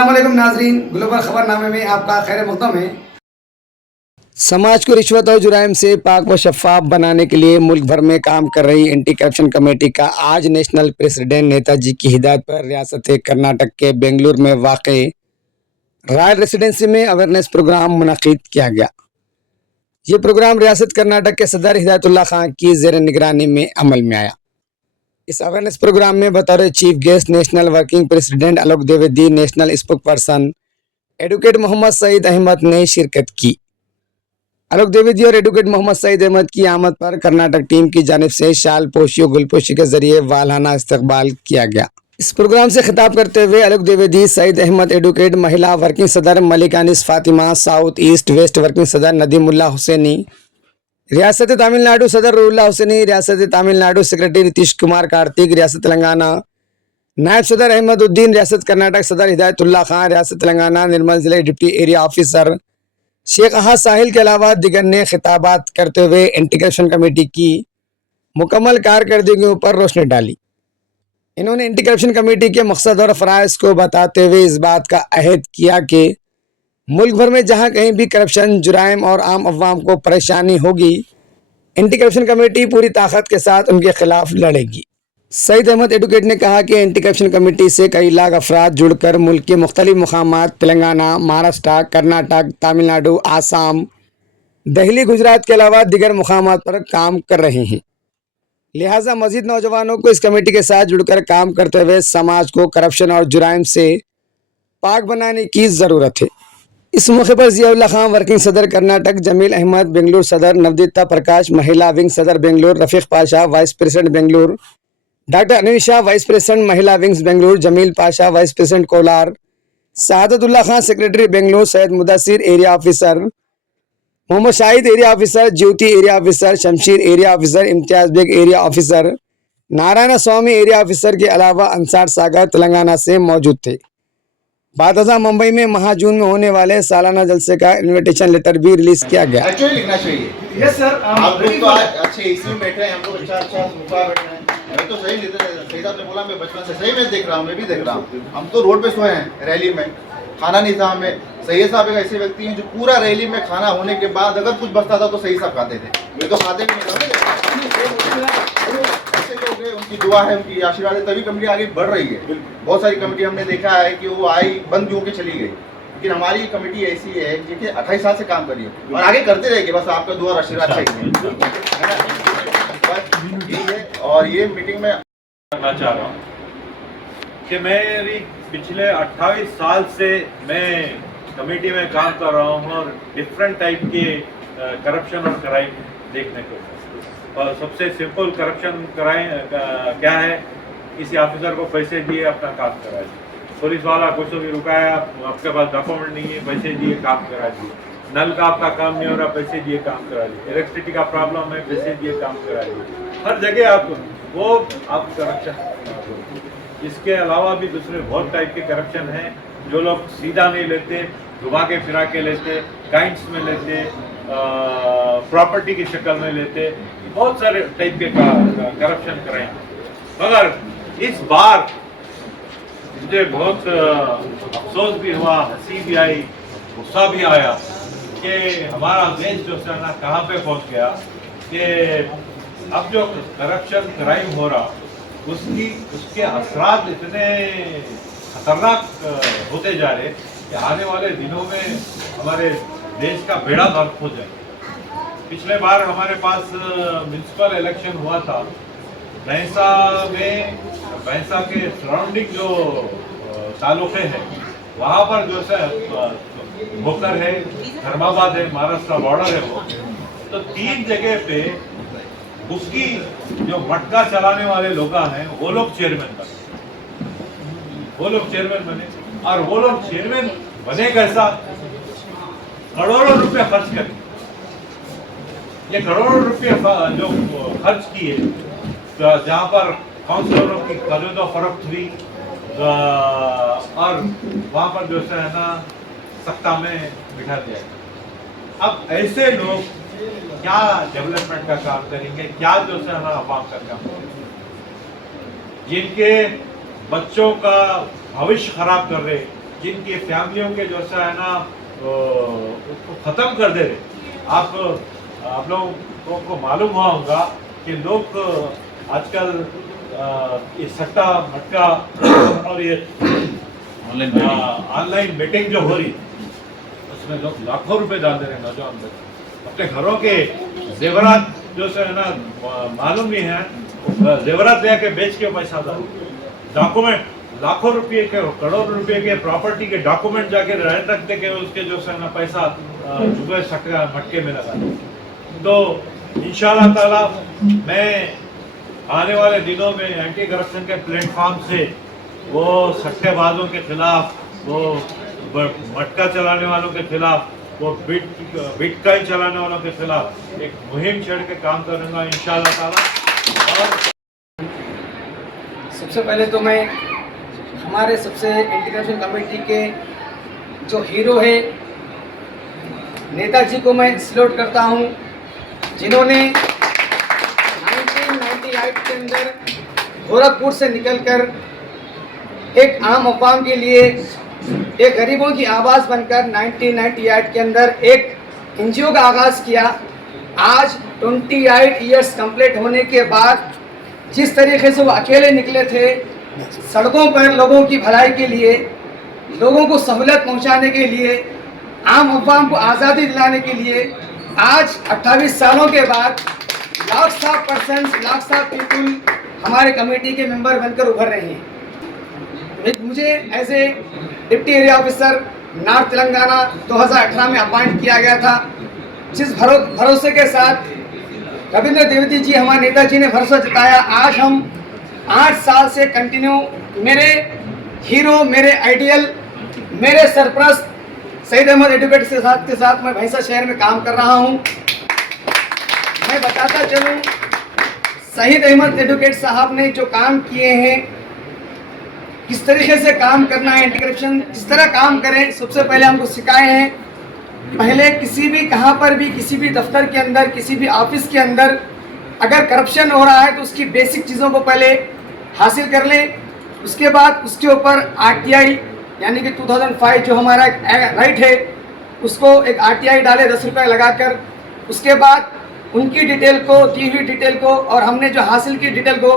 अस्सलाम वालेकुम नाजरीन, ग्लोबल खबरनामे में आपका खैर मक़दम है। समाज को रिश्वत और जुराइम से पाक व शफ़ाफ बनाने के लिए मुल्क भर में काम कर रही एंटी करप्शन कमेटी का आज नेशनल प्रेसिडेंट नेताजी की हिदायत पर रियासत कर्नाटक के बेंगलुरु में वाक़े रॉयल रेसिडेंसी में अवेयरनेस प्रोग्राम मुनक़िद किया गया। ये प्रोग्राम रियासत कर्नाटक के सदर हिदायतुल्लाह खान की ज़ेर निगरानी में अमल में आया। इस अवेयरनेस प्रोग्राम में बतौर chief guest national working president Alok Dwivedi, national spoke person advocate Mohammad Saeed Ahmed ने शिरकत की। आलोक द्विवेदी और एडवोकेट मोहम्मद सईद अहमद की आमद पर कर्नाटक टीम की जानिब से शाल पोशी और गुलपोशी के जरिए वालहाना इस्तकबाल किया गया। इस प्रोग्राम से खिताब करते हुए आलोक द्विवेदी, सईद अहमद एडवोकेट, महिला वर्किंग सदर Malik Anees Fatima, south east west working सदर नदीमुल्ला हुसैनी, रियासत तमिलनाडु सदर रूहुल्लाह हुसैनी, रियासत तमिलनाडु सेक्रेटरी नीतीश कुमार कार्तिक, रियासत तेलंगाना नायब सदर अहमदुद्दीन, रियासत कर्नाटक सदर हिदायतुल्लाह खान, रियासत तेलंगाना निर्मल जिले deputy area officer Sheikh Ahad Sahil के अलावा दिगर ने खिताबात करते हुए एंटी करप्शन कमेटी की मुकम्मल कारकर्दगी पर रोशनी डाली। इन्होंने एंटी करप्शन कमेटी के मकसद और फ़राइज़ को बताते हुए इस बात का अहद किया कि मुल्क भर में जहां कहीं भी करप्शन, जुराइम और आम अवाम को परेशानी होगी, एंटी करप्शन कमेटी पूरी ताकत के साथ उनके खिलाफ लड़ेगी। सईद अहमद एडवोकेट ने कहा कि एंटी करप्शन कमेटी से कई लाख अफराद जुड़कर मुल्क के मुख्तलिफ मुकामात तेलंगाना, महाराष्ट्र, कर्नाटक, तमिलनाडु, आसाम, दिल्ली, गुजरात के अलावा दिगर मुकामात पर काम कर रहे हैं। लिहाजा मजीद नौजवानों को इस कमेटी के साथ जुड़कर काम करते हुए समाज को करप्शन और जुराइम से पाक बनाने की ज़रूरत है। इस मौके पर जियाउल्लाह खान वर्किंग सदर कर्नाटक, जमील अहमद बेंगलुरु सदर, नवदीता प्रकाश महिला विंग सदर Bengaluru, Rafiq Pasha vice president Bengaluru, doctor Anisha vice president महिला wings Bengaluru, Jameel Pasha vice president Kolar, Sadatullah Khan secretary Bengaluru, Syed Mudassir area officer, Mohammed Shahid area officer, Jyoti area officer, Shamsheer area officer, Imtiaz Baig area officer, Narayan Swamy area officer के अलावा अंसार सागर तेलंगाना से मौजूद थे। बाद मुंबई में माह जून में होने वाले सालाना जलसे का इन्विटेशन लेटर भी रिलीज किया गया। एक्चुअली लिखना चाहिए। यस सर, आप लोग तो अच्छे एसी में बैठे हैं, हम लोग अच्छा अच्छा सोफा बैठे हैं। मैं तो सही सही साहब ने बोला, मैं बचपन से सही में देख रहा हूँ, मैं भी देख रहा हूँ। हम तो रोड पे सोए हैं रैली में, खाना नहीं था हमें। सही साहब एक ऐसे व्यक्ति हैं जो पूरा रैली में खाना होने के बाद अगर कुछ बचता था तो सही साहब खाते थे, ये तो खाते भी नहीं थे। उनकी दुआ है, उनकी आशीर्वाद है, तभी कमेटी आगे बढ़ रही है। बहुत सारी कमेटी हमने देखा है कि वो आई बंद भी होकर चली गई, लेकिन हमारी कमेटी ऐसी है कि 28 साल से काम करी है और आगे करते रहेगी। बस आपका दुआ और आशीर्वाद चाहिए। और ये मीटिंग में करना चाह रहा हूँ कि मेरी पिछले 28 साल से मैं कमेटी में काम कर रहा हूँ और डिफरेंट टाइप के करप्शन और क्राइम देखने को। और सबसे सिंपल करप्शन क्राइम क्या है, किसी ऑफिसर को पैसे दिए अपना काम करा दिए, पुलिस वाला कुछ भी रुकाया, आपके पास डॉक्यूमेंट नहीं है, पैसे दिए काम करा दिए, नल का आपका काम नहीं हो रहा, पैसे दिए काम करा दिए, इलेक्ट्रिसिटी का प्रॉब्लम है, पैसे दिए काम करा दिए। हर जगह आप वो आप करप्शन। इसके अलावा भी दूसरे बहुत टाइप के करप्शन हैं जो लोग सीधा नहीं लेते, घुमा के फिरा के लेते, काइंड्स में लेते, प्रॉपर्टी की शक्ल में लेते, बहुत सारे टाइप के करप्शन क्राइम। मगर इस बार मुझे बहुत अफसोस भी हुआ, हंसी भी आई, गुस्सा भी आया कि हमारा देश जो है ना कहाँ पे पहुँच गया कि अब जो करप्शन क्राइम हो रहा उसके असरात इतने खतरनाक होते जा रहे कि आने वाले दिनों में हमारे देश का बेड़ा गर्क हो जाए। पिछले बार हमारे पास म्यूनसिपल इलेक्शन हुआ था भैंसा में, भैंसा के सराउंडिंग जो तालुके हैं वहाँ पर जो है बोकर है, धर्माबाद है, महाराष्ट्र बॉर्डर है वो, तो 3 जगह पे उसकी जो मटका चलाने वाले लोग हैं वो लोग चेयरमैन बने, वो लोग चेयरमैन बने। और वो लोग चेयरमैन बने कैसा, करोड़ों रुपए खर्च करके, ये करोड़ों रुपए जो खर्च किए, तो जहाँ पर काउंसिलरों की खरीदो फरोख्त हुई और वहाँ पर जो है ना सत्ता में बिठा दिया। अब ऐसे लोग क्या डेवलपमेंट का काम करेंगे, क्या जो है ना अवाम का काम करेंगे, जिनके बच्चों का भविष्य खराब कर रहे, जिनकी फैमिलियों के जो सा है ना उसको ख़त्म कर दे रहे। आप लोगों को मालूम हुआ होगा कि लोग आजकल ये सट्टा मटका और ये ऑनलाइन बेटिंग जो हो रही उसमें लोग लाखों रुपए डाल दे रहे हैं नौजवान लोग। अपने घरों के जेवरात जो है ना मालूम नहीं है, जेवरात ले के बेच के पैसा डाल, डॉक्यूमेंट लाखों रुपए के करोड़ रुपए के प्रॉपर्टी के डॉक्यूमेंट जाके रख दे के उसके जो है ना पैसा जुए सट्टा मटके में लगा। तो इंशाल्लाह ताला मैं आने वाले दिनों में एंटी करप्शन के प्लेटफॉर्म से वो सट्टेबाजों के खिलाफ, वो मटका चलाने वालों के खिलाफ, वो बिटकॉइन चलाने वालों के खिलाफ एक मुहिम छेड़ के काम करूँगा इंशाल्लाह ताला। और सबसे पहले तो मैं हमारे सबसे एंटी करप्शन कमेटी के जो हीरो है नेताजी को मैं सैल्यूट करता हूं, जिन्होंने 1998 के अंदर गोरखपुर से निकलकर एक आम अवाम के लिए एक गरीबों की आवाज़ बनकर 1998 के अंदर एक एनजीओ का आगाज़ किया। आज 28 इयर्स कंप्लीट होने के बाद जिस तरीके से वो अकेले निकले थे सड़कों पर लोगों की भलाई के लिए, लोगों को सहूलत पहुंचाने के लिए, आम अवाम को आज़ादी दिलाने के लिए, आज 28 सालों के बाद लाख साफ पीपल हमारे कमेटी के मेंबर बनकर उभर रहे हैं। मुझे as a deputy area officer north Telangana 2018 में अपॉइंट किया गया था। जिस भरोसे के साथ रविंद्र द्विवेदी जी हमारे नेताजी ने भरोसा जताया, आज हम 8 साल से कंटिन्यू मेरे हीरो, मेरे आइडियल, मेरे सरपरस्त सईद अहमद एडवोकेट के साथ मैं भैंसा शहर में काम कर रहा हूं। मैं बताता चलूं, सईद अहमद एडवोकेट साहब ने जो काम किए हैं, किस तरीके से काम करना है, एंटी करप्शन किस तरह काम करें, सबसे पहले हमको सिखाए हैं। पहले किसी भी कहाँ पर भी किसी भी दफ्तर के अंदर, किसी भी ऑफिस के अंदर अगर करप्शन हो रहा है तो उसकी बेसिक चीज़ों को पहले हासिल कर लें। उसके बाद उसके ऊपर आरटीआई यानी कि 2005 जो हमारा राइट है उसको एक आरटीआई डाले 10 रुपये लगाकर। उसके बाद उनकी डिटेल को, दी हुई डिटेल को और हमने जो हासिल की डिटेल को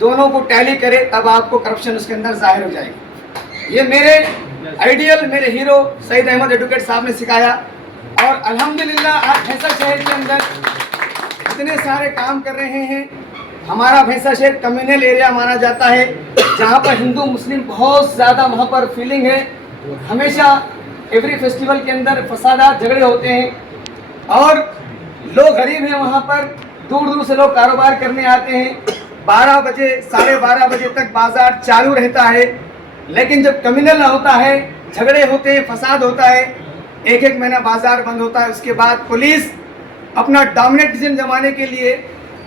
दोनों को टैली करे, तब आपको करप्शन उसके अंदर जाहिर हो जाएगी। ये मेरे आइडियल, मेरे हीरो सईद अहमद एडवोकेट साहब ने सिखाया और अल्हम्दुलिल्लाह आज भैंसा शहर के अंदर इतने सारे काम कर रहे हैं। हमारा भैंसा शहर कम्युनल एरिया माना जाता है, जहाँ पर हिंदू मुस्लिम बहुत ज़्यादा वहाँ पर फीलिंग है। हमेशा एवरी फेस्टिवल के अंदर फसादात, झगड़े होते हैं और लोग गरीब हैं। वहाँ पर दूर दूर से लोग कारोबार करने आते हैं। 12 बजे 12:30 बजे तक बाजार चालू रहता है, लेकिन जब कम्युनल होता है, झगड़े होते हैं, फसाद होता है, एक महीना बाजार बंद होता है। उसके बाद पुलिस अपना डोमिनेशन जमाने के लिए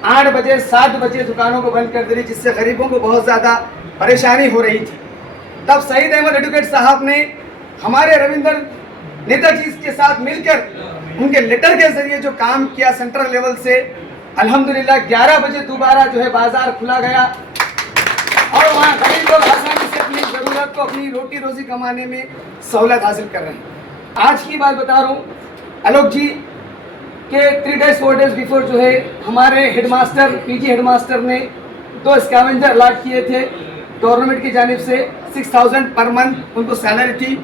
8 बजे 7 बजे दुकानों को बंद कर दे रही, जिससे गरीबों को बहुत ज़्यादा परेशानी हो रही थी। तब सईद अहमद एडवोकेट साहब ने हमारे रविंद्र नेताजी के साथ मिलकर उनके लेटर के जरिए जो काम किया सेंट्रल लेवल से, अल्हम्दुलिल्लाह 11 बजे दोबारा जो है बाजार खुला गया और वहाँ गरीब लोग आसानी से अपनी ज़रूरत को, अपनी रोटी रोजी कमाने में सहूलत हासिल कर रहे हैं। आज की बात बता रहा हूँ, आलोक जी के 3 days 4 days बिफोर जो है हमारे हेडमास्टर, पीजी हेडमास्टर ने 2 स्कैवेंजर अलॉट किए थे गवर्नमेंट की जानिब से। 6000 पर मंथ उनको सैलरी थी,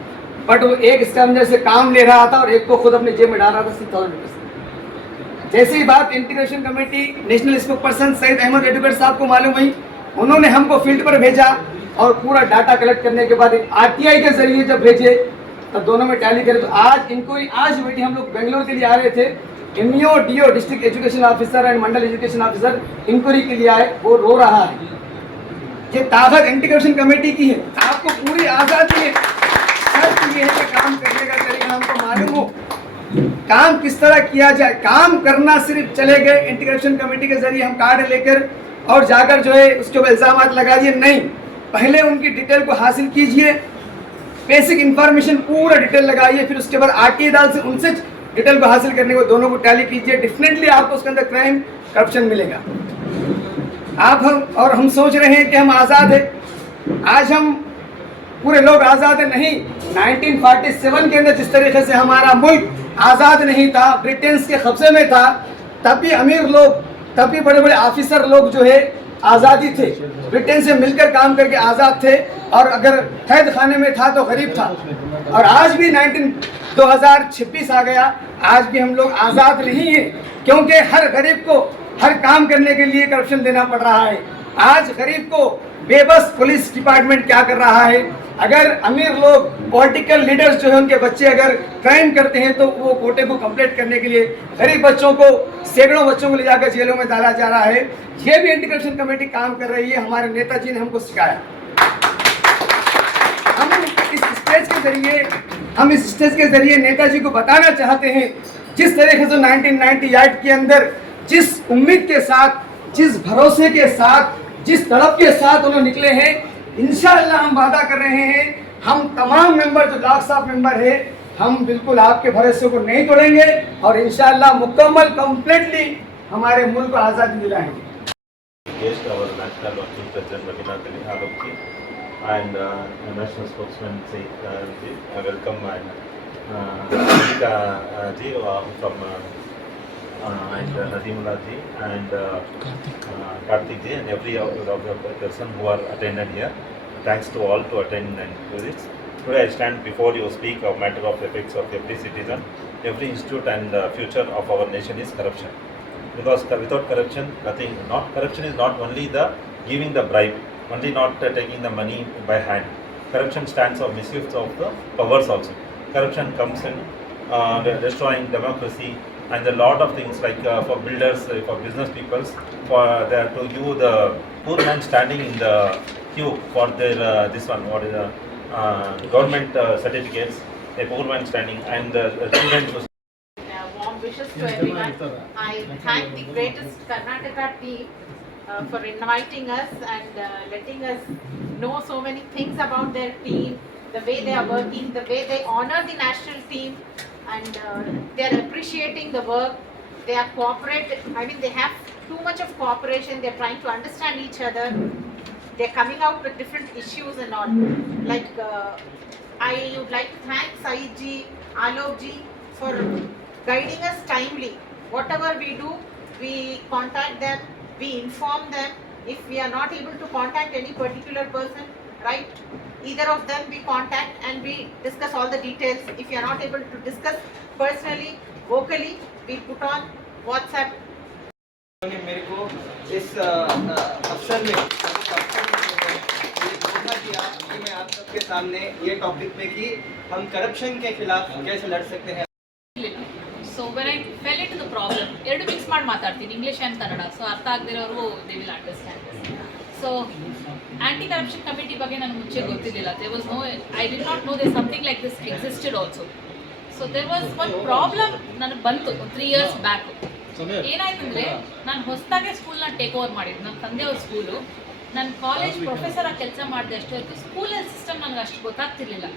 बट वो एक स्कैवेंजर से काम ले रहा था और एक को खुद अपने जेब में डाल रहा था 6000 रुपीज़। जैसे ही बात integration committee national spoke person Syed Ahmed advocate साहब को मालूम हुई, उन्होंने हमको फील्ड पर भेजा और पूरा डाटा कलेक्ट करने के बाद आरटीआई के जरिए जब भेजे तब दोनों में टैली करे। तो आज इंक्वायरी, आज बेटी हम लोग बेंगलोर के लिए आ रहे थे, MEO DO district education officer and mandal education officer inquiry के लिए आए, वो रो रहा है। ये ताकत एंटी करप्शन कमेटी की है, आपको पूरी आज़ादी है। शर्त ये है कि काम करने का तरीका हमको मालूम हो, काम किस तरह किया जाए। काम करना सिर्फ चले गए एंटी करप्शन कमेटी के जरिए हम कार्ड लेकर और जाकर जो है उसके ऊपर इल्ज़ाम लगाइए, नहीं। पहले उनकी डिटेल को हासिल कीजिए, बेसिक इंफॉर्मेशन पूरा डिटेल लगाइए, फिर उसके बाद आरटीआई डाल से उनसे डिटेल को हासिल करने को दोनों को टैली कीजिए। डेफिनेटली आपको उसके अंदर क्राइम करप्शन मिलेगा। हम सोच रहे हैं कि हम आज़ाद हैं। आज हम पूरे लोग आज़ाद हैं, नहीं। 1947 के अंदर जिस तरीके से हमारा मुल्क आज़ाद नहीं था, ब्रिटेन के कब्जे में था, तब भी अमीर लोग, तब भी बड़े बड़े ऑफिसर लोग जो है आज़ादी थे, ब्रिटेन से मिलकर काम करके आज़ाद थे। और अगर कैद खाने में था तो गरीब था। और आज भी 2026 आ गया, आज भी हम लोग आज़ाद नहीं हैं, क्योंकि हर गरीब को हर काम करने के लिए करप्शन देना पड़ रहा है। आज गरीब को बेबस पुलिस डिपार्टमेंट क्या कर रहा है, अगर अमीर लोग पॉलिटिकल लीडर्स जो है उनके बच्चे अगर क्राइम करते हैं तो वो कोटे को कंप्लीट करने के लिए गरीब बच्चों को, सैकड़ों बच्चों को ले जाकर जेलों में डाला जा रहा है। ये भी एंटी करप्शन कमेटी काम कर रही है, हमारे नेताजी ने हमको सिखाया। हम इस स्टेज के जरिए नेताजी को बताना चाहते हैं, जिस तरीके से 1998 के अंदर जिस उम्मीद के साथ, जिस भरोसे के साथ, जिस तड़प के साथ उन्होंने निकले हैं, इंशाअल्लाह हम वादा कर रहे हैं, हम तमाम मेंबर जो लाख साहब मेंबर है, हम बिल्कुल आपके भरोसे को नहीं तोड़ेंगे और इंशाअल्लाह मुकम्मल कंप्लीटली हमारे मुल्क को आज़ादी दिलाएंगे। Guest, our national working president Rabindranath Tagore ji, and national spokesman Said ji, welcome, and Deepika ji from and Nadeemullah ji and Karthik ji and every other person who are attended here. Thanks to all to attend and do this. Today I stand before you speak of matter of effects of every citizen, every institute, and future of our nation is corruption. Because without corruption, nothing. Not corruption is not only the giving the bribe, only not taking the money by hand. Corruption stands for misuse of the powers also. Corruption comes in destroying democracy and a lot of things like for builders, for business peoples, for to you the poor man standing in the queue for their this one what is the government certificates, a poor man standing and the students who Warm wishes to everyone. I thank the greatest Karnataka team for inviting us and letting us know so many things about their team, the way they are working, the way they honor the national team, and they are appreciating the work. They are cooperative. I mean, they have too much of cooperation. They are trying to understand each other. They are coming out with different issues and all. Like I would like to thank Said ji, Alok ji for guiding us timely. Whatever we do, we contact them, we inform them. If we are not able to contact any particular person, right, either of them we contact and we discuss all the details. If we are not able to discuss personally, vocally, we put on WhatsApp. मेरे को इस अवसर में ये धोखा दिया कि मैं आप सबके सामने ये टॉपिक पे कि हम करप्शन के खिलाफ कैसे लड़ सकते हैं. So when I fell into the problem, ಎರಡು ಮಿಕ್ಸ್ ಮಾಡಿ ಮಾತಾಡ್ತೀನಿ, ಇಂಗ್ಲಿಷ್ ಆ್ಯಂಡ್ ಕನ್ನಡ. ಸೊ ಅರ್ಥ ಆಗದಿರೋರು they will understand. So anti corruption committee ಬಗ್ಗೆ ನನಗೆ ಮುಂಚೆ ಗೊತ್ತಿದ್ದಿಲ್ಲ. There was no, I did not know there something like this existed also. So there was one problem ನನಗೆ ಬಂತು 3 years ಬ್ಯಾಕ್. ಏನಾಯ್ತಂದರೆ, ನಾನು ಹೊಸದಾಗೆ ಸ್ಕೂಲ್ನ ಟೇಕ್ ಓವರ್ ಮಾಡಿದ್ದು. ನಮ್ಮ ತಂದೆಯವ್ರ ಸ್ಕೂಲು, ನನ್ನ ಕಾಲೇಜ್ ಪ್ರೊಫೆಸರಾಗಿ ಕೆಲಸ ಮಾಡಿದೆ. ಅಷ್ಟೇ ಹೊತ್ತು ಸ್ಕೂಲಲ್ಲಿ ಸಿಸ್ಟಮ್ ನನಗೆ ಅಷ್ಟು ಗೊತ್ತಾಗ್ತಿರ್ಲಿಲ್ಲ.